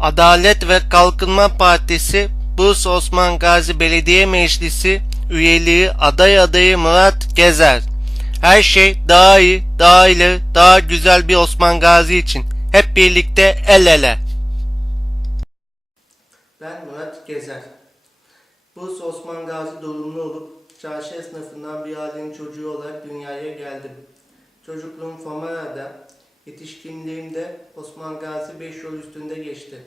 Adalet ve Kalkınma Partisi Bursa Osman Gazi Belediye Meclisi üyeliği aday adayı Murat Gezer. Her şey daha iyi, daha ileri, daha güzel bir Osman Gazi için. Hep birlikte el ele. Ben Murat Gezer. Bursa Osman Gazi doğumlu olup çarşı esnafından bir ailenin çocuğu olarak dünyaya geldim. Çocukluğum Fomara'da, yetişkinliğimde Osman Gazi 5 yol üstünde geçti.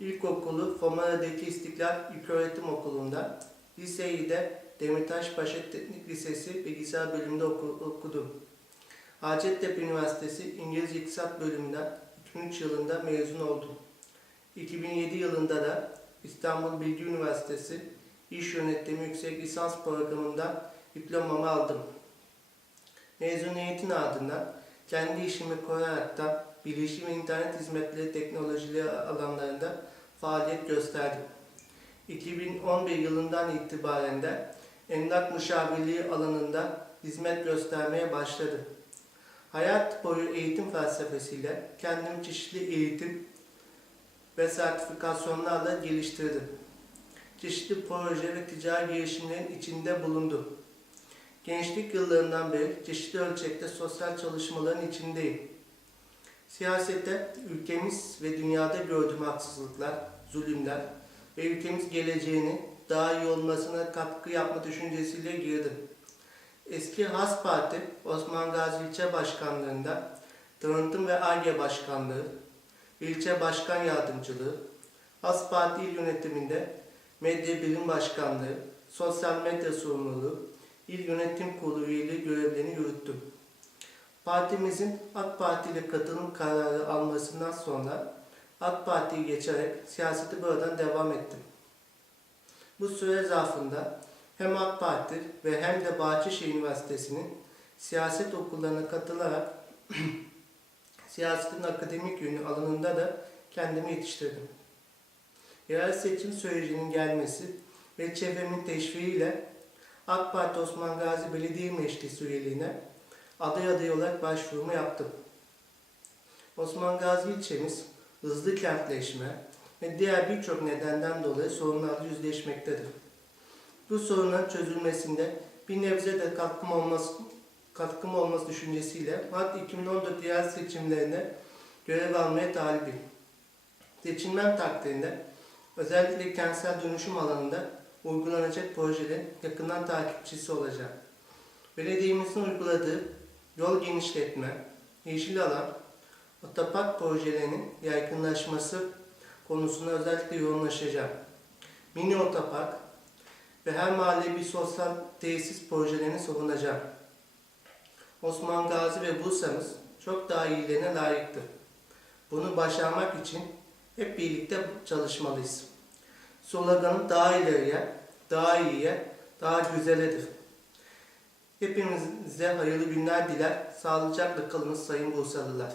İlkokulu Fomara'daki İstiklal İlköğretim Okulu'nda, liseyi de Demirtaş Paşa Teknik Lisesi Bilgisayar bölümünde oku- okudum. Hacettepe Üniversitesi İngilizce İktisat bölümünden 2003 yılında mezun oldum. 2007 yılında da İstanbul Bilgi Üniversitesi İş Yönetimi Yüksek Lisans Programı'ndan diplomamı aldım. Mezuniyetin ardından kendi işimi koyaraktan bilişim ve internet hizmetleri teknolojileri alanlarında faaliyet gösterdim. 2011 yılından itibaren de emlak müşavirliği alanında hizmet göstermeye başladım. Hayat boyu eğitim felsefesiyle kendimi çeşitli eğitim ve sertifikasyonlarla geliştirdim. Çeşitli proje ve ticari girişimlerin içinde bulundum. Gençlik yıllarından beri çeşitli ölçekte sosyal çalışmaların içindeyim. Siyasete ülkemiz ve dünyada gördüğüm haksızlıklar, zulümler ve ülkemiz geleceğini daha iyi olmasına katkı yapma düşüncesiyle girdim. Eski Has Parti Osman Gazi İlçe Başkanlığı'nda Tanıtım ve ARGE Başkanlığı, ilçe başkan yardımcılığı, Has Parti İl Yönetiminde Medya Bilim Başkanlığı, Sosyal Medya Sorumluluğu, İl Yönetim Kurulu üyeliği görevlerini yürüttüm. Partimizin AK Parti ile katılım kararı almasından sonra AK Parti'yi geçerek siyaseti buradan devam ettim. Bu süre zarfında hem AK Parti ve hem de Bahçeşehir Üniversitesi'nin siyaset okullarına katılarak siyasetin akademik yönü alanında da kendimi yetiştirdim. Yerel seçim sürecinin gelmesi ve çevremin teşviğiyle AK Parti Osman Gazi Belediye Meclisi üyeliğine aday adayı olarak başvurumu yaptım. Osman Gazi ilçemiz hızlı kentleşme ve diğer birçok nedenden dolayı sorunlarla yüzleşmektedir. Bu sorunların çözülmesinde bir nebze de katkım olması, katkım olması düşüncesiyle Mart 2014 yerel seçimlerinde görev almaya talibim. Seçilmem takdirinde özellikle kentsel dönüşüm alanında uygulanacak projelerin yakından takipçisi olacağım. Belediyemizin uyguladığı yol genişletme, yeşil alan, otopark projelerinin yaygınlaşması konusunda özellikle yoğunlaşacağım. Mini otopark ve her mahalle bir sosyal tesis projelerini savunacağım. Osman Gazi ve Bursa'mız çok daha iyilerine layıktır. Bunu başarmak için hep birlikte çalışmalıyız. Sloganı daha ileriye, daha iyiye, daha güzeledir. Hepinize hayırlı günler diler. Sağlıcakla kalınız sayın Bursalılar.